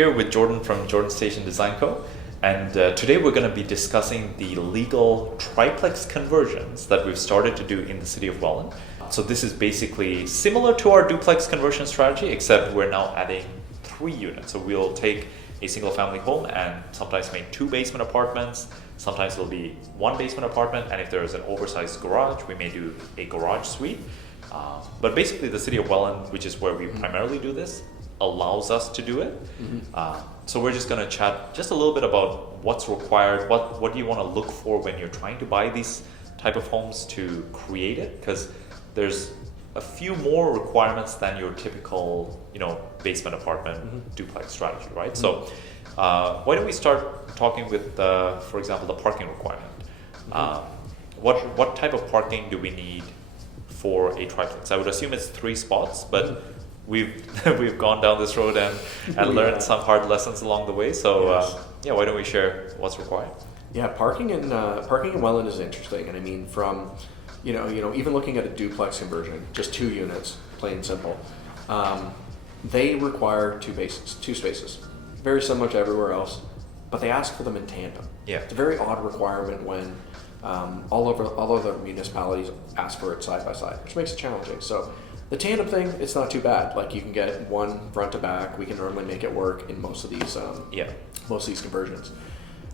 here with Jordan from Jordan Station Design Co. And today we're going to be discussing the legal triplex conversions that we've started to do in the city of Welland. So this is basically similar to our duplex conversion strategy, except we're now adding 3 units. So we'll take a single family home and sometimes make 2 basement apartments. Sometimes it'll be 1 basement apartment. And if there's an oversized garage, we may do a garage suite. But basically the city of Welland, which is where we primarily do this, allows us to do it. So we're just going to chat just a little bit about what's required, what do you want to look for when you're trying to buy these type of homes to create it, because there's a few more requirements than your typical, basement apartment duplex strategy, right? So why don't we start talking with, for example, the parking requirement. What type of parking do we need for a triplex? I would assume it's 3 spots, but we've gone down this road and learned some hard lessons along the way. So why don't we share what's required? Yeah, parking in Welland is interesting, and I mean from even looking at a duplex conversion, just 2 units, plain and simple, they require 2 spaces, very similar to everywhere else, but they ask for them in tandem. Yeah, it's a very odd requirement when all of the municipalities ask for it side by side, which makes it challenging. So the tandem thing, it's not too bad. Like you can get 1 front to back. We can normally make it work in most of these conversions.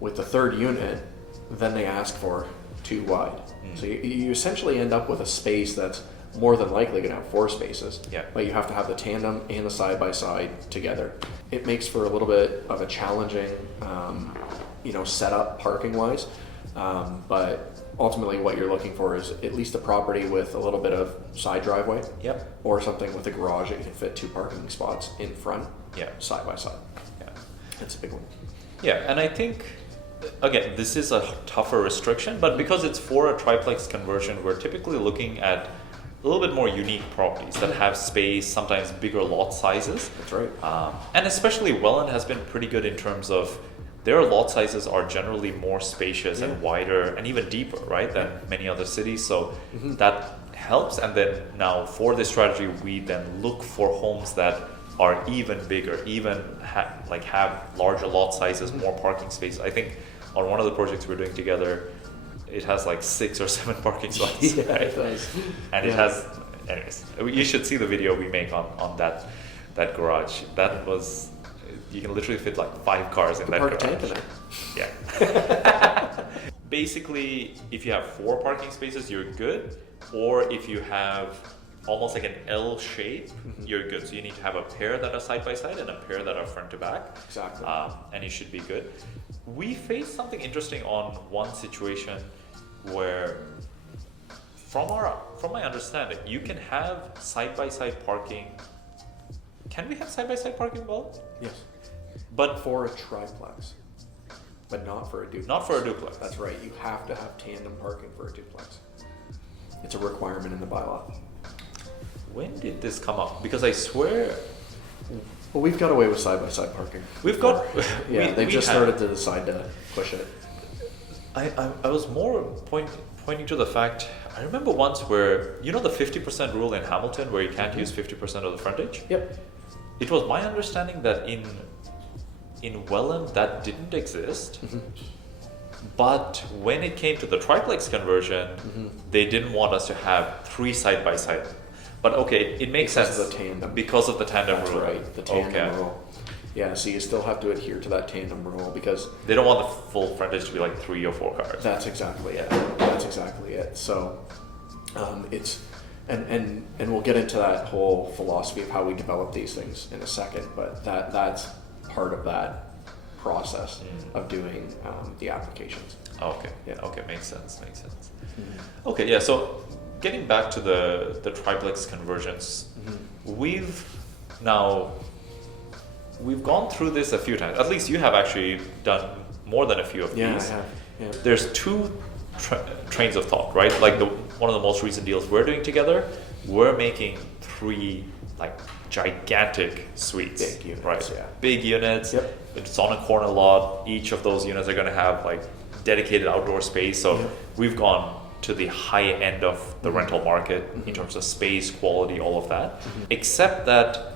With the 3rd unit, then they ask for 2 wide. So you essentially end up with a space that's more than likely going to have 4 spaces. Yeah. But you have to have the tandem and the side by side together. It makes for a little bit of a challenging, setup parking wise. But ultimately what you're looking for is at least a property with a little bit of side driveway. Yep. Or something with a garage that you can fit 2 parking spots in front. Yeah. Side by side. Yeah. That's a big one. Yeah, and I think, again, this is a tougher restriction, but because it's for a triplex conversion, we're typically looking at a little bit more unique properties that have space, sometimes bigger lot sizes. That's right. And especially Welland has been pretty good in terms of their lot sizes are generally more spacious and wider and even deeper, right, than many other cities. So that helps. And then now for this strategy, we then look for homes that are even bigger, even have larger lot sizes, more parking space. I think on one of the projects we're doing together, it has like 6 or 7 parking spots. Yeah, right? it does. And it has, anyways, you should see the video we make on that garage. That was, you can literally fit like 5 cars in that garage. Yeah. Basically, if you have 4 parking spaces, you're good. Or if you have almost like an L shape, you're good. So you need to have a pair that are side by side and a pair that are front to back. Exactly. And you should be good. We faced something interesting on one situation where, from my understanding, you can have side by side parking. Can we have side by side parking, Well? Yes. But for a triplex, but not for a duplex. Not for a duplex. That's right. You have to have tandem parking for a duplex. It's a requirement in the bylaw. When did this come up? Because I swear, well, we've got away with side by side parking. We've got, they've just started to decide to push it. I was more pointing to the fact. I remember once where the 50% rule in Hamilton, where you can't use 50% of the frontage. Yep. It was my understanding that in Welland that didn't exist. But when it came to the triplex conversion, they didn't want us to have 3 side by side. But okay, it makes sense because of the tandem rule. That's right, the tandem rule. Yeah, so you still have to adhere to that tandem rule because they don't want the full frontage to be like 3 or 4 cars. That's exactly it. So it's and we'll get into that whole philosophy of how we develop these things in a second, but that's part of that process of doing the applications. Okay. Yeah. Okay. Makes sense. Okay. Yeah. So getting back to the triplex conversions, we've gone through this a few times. At least you have actually done more than a few of these. Yeah, I have. Yeah. There's 2 trains of thought, right? Like one of the most recent deals we're doing together, we're making 3 like gigantic suites. Big units, right? Yeah. Big units. Yep. It's on a corner lot. Each of those units are going to have like dedicated outdoor space. So we've gone to the high end of the rental market in terms of space, quality, all of that. Except that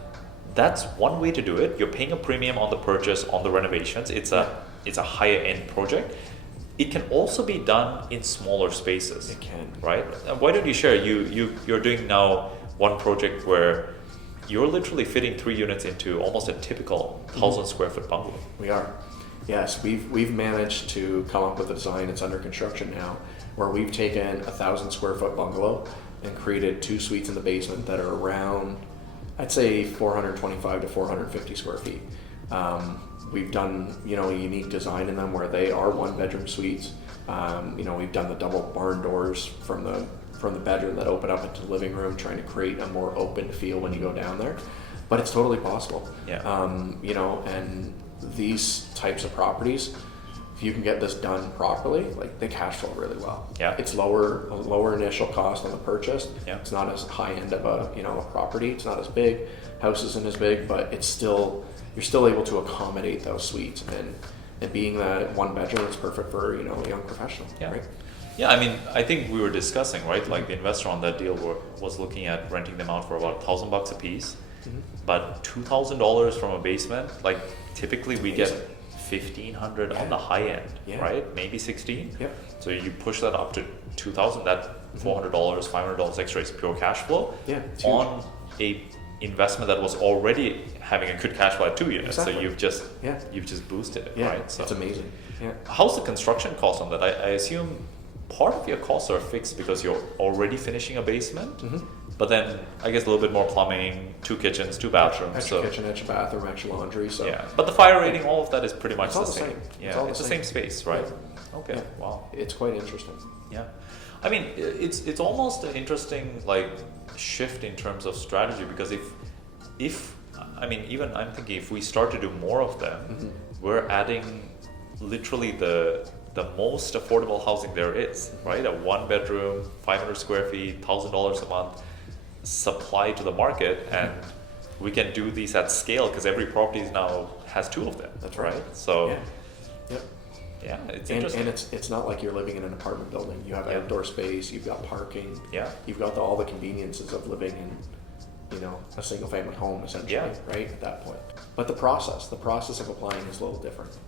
that's one way to do it. You're paying a premium on the purchase, on the renovations. It's a higher end project. It can also be done in smaller spaces. It can. Right? Why don't you share? You're doing now one project where you're literally fitting 3 units into almost a typical 1,000 square foot bungalow. We are. Yes, we've managed to come up with a design. It's under construction now, where we've taken 1,000 square foot bungalow and created 2 suites in the basement that are around, I'd say 425 to 450 square feet. We've done, a unique design in them where they are 1-bedroom suites. We've done the double barn doors from the bedroom that open up into the living room, trying to create a more open feel when you go down there. But it's totally possible. Yeah. And these types of properties, if you can get this done properly, like they cash flow really well. Yeah. It's lower initial cost on the purchase. Yeah. It's not as high end of a property. It's not as big. House isn't as big, but you're still able to accommodate those suites, and being that 1 bedroom, it's perfect for a young professional. Yeah. Right? Yeah, I mean, I think we were discussing, right? Like the investor on that deal was looking at renting them out for about $1,000 a piece, but $2,000 from a basement. Like typically we get $1,500 on the high end, right? Maybe 16. Yeah. So you push that up to 2,000. That $400, $500 extra is pure cash flow. Yeah. On a investment that was already having a good cash flow at 2 units. Exactly. So you've just boosted it, Yeah. right? So it's amazing. Yeah. how's the construction cost on that? I assume part of your costs are fixed because you're already finishing a basement, but then I guess a little bit more plumbing, 2 kitchens, 2 bathrooms. Extra kitchen, extra bathroom, extra laundry. So yeah, but the fire rating, all of that is pretty much it's all the same. Yeah, it's the same space, right? Yeah. Okay, Yeah. wow. It's quite interesting. Yeah, I mean, it's almost an interesting shift in terms of strategy, because if I mean, even I'm thinking if we start to do more of them, we're adding literally the most affordable housing there is, right? A 1-bedroom, 500 square feet, $1,000 a month supply to the market, and we can do these at scale because every property now has 2 of them. That's right. So Yeah. Yep. yeah, it's And interesting. it's not like you're living in an apartment building. You have outdoor space. You've got parking. Yeah. You've got all the conveniences of living in, a single family home essentially, right? At that point. But the process of applying is a little different,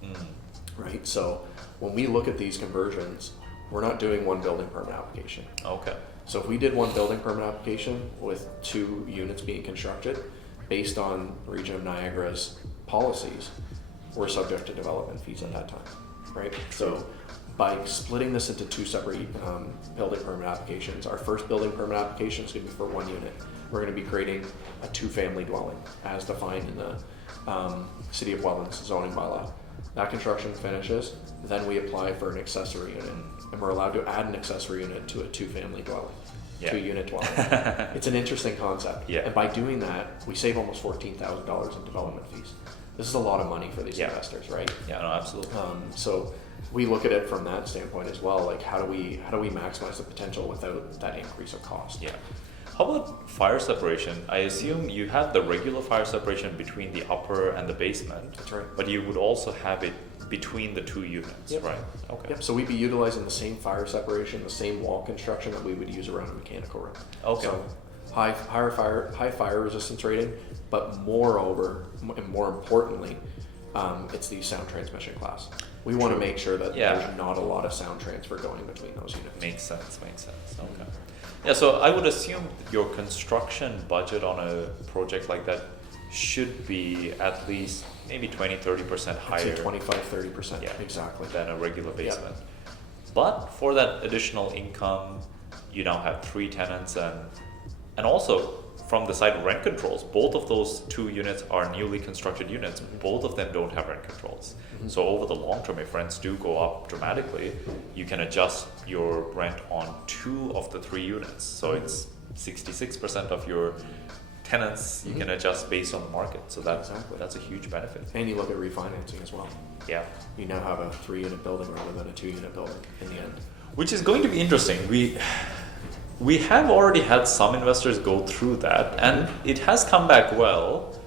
right? So when we look at these conversions, we're not doing 1 building permit application. Okay. So if we did 1 building permit application with 2 units being constructed, based on Region of Niagara's policies, we're subject to development fees at that time, right? So by splitting this into 2 separate building permit applications, our first building permit application is going to be for 1 unit. We're going to be creating a 2-family dwelling as defined in the City of Welland's zoning bylaw. That construction finishes, then we apply for an accessory unit, and we're allowed to add an accessory unit to a 2-family dwelling, 2-unit dwelling. It's an interesting concept, and by doing that, we save almost $14,000 in development fees. This is a lot of money for these investors, right? Yeah, no, absolutely. So we look at it from that standpoint as well. Like, how do we maximize the potential without that increase of cost? Yeah. How about fire separation? I assume you have the regular fire separation between the upper and the basement. That's right. But you would also have it between the 2 units, right? Okay. Yep. So we'd be utilizing the same fire separation, the same wall construction that we would use around a mechanical room. Okay. So high fire resistance rating, but moreover, and more importantly, it's the sound transmission class. We want to make sure that there's not a lot of sound transfer going between those units. Makes sense. Okay. Yeah, so I would assume your construction budget on a project like that should be at least maybe 20-30% higher. I'd say 25-30%. Yeah, exactly. Than a regular basement. But for that additional income, you now have 3 tenants, and also from the side of rent controls, both of those 2 units are newly constructed units. Both of them don't have rent controls. So over the long term, if rents do go up dramatically, you can adjust your rent on 2 of the 3 units. So it's 66% of your tenants you can adjust based on the market. So that's a huge benefit. And you look at refinancing as well. Yeah. You now have a 3-unit building rather than a 2-unit building in the end. Which is going to be interesting. We have already had some investors go through that, and it has come back well,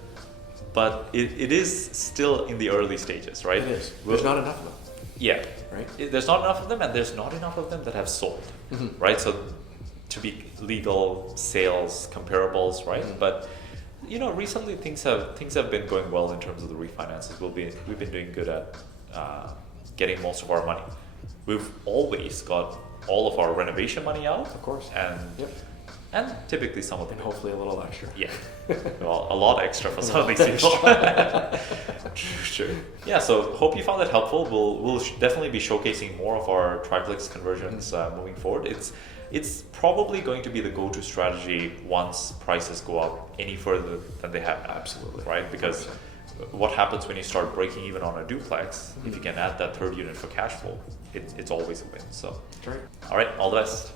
but it is still in the early stages, right? It is. There's not enough of them. Yeah. Right? There's not enough of them, and there's not enough of them that have sold, right? So to be legal sales comparables, right? But Recently things have been going well in terms of the refinances. We've been doing good at getting most of our money. We've always got all of our renovation money out, Of course. and Yep. and typically some of the And hopefully a little extra. yeah, well, a lot extra for some of these people. Sure. Yeah. So hope you found that helpful. We'll definitely be showcasing more of our triplex conversions moving forward. It's probably going to be the go-to strategy once prices go up any further than they have now. Absolutely. Right? Because 100%. what happens when you start breaking even on a duplex? If you can add that third unit for cash flow, it's always a win. So, That's right. all right, all the best.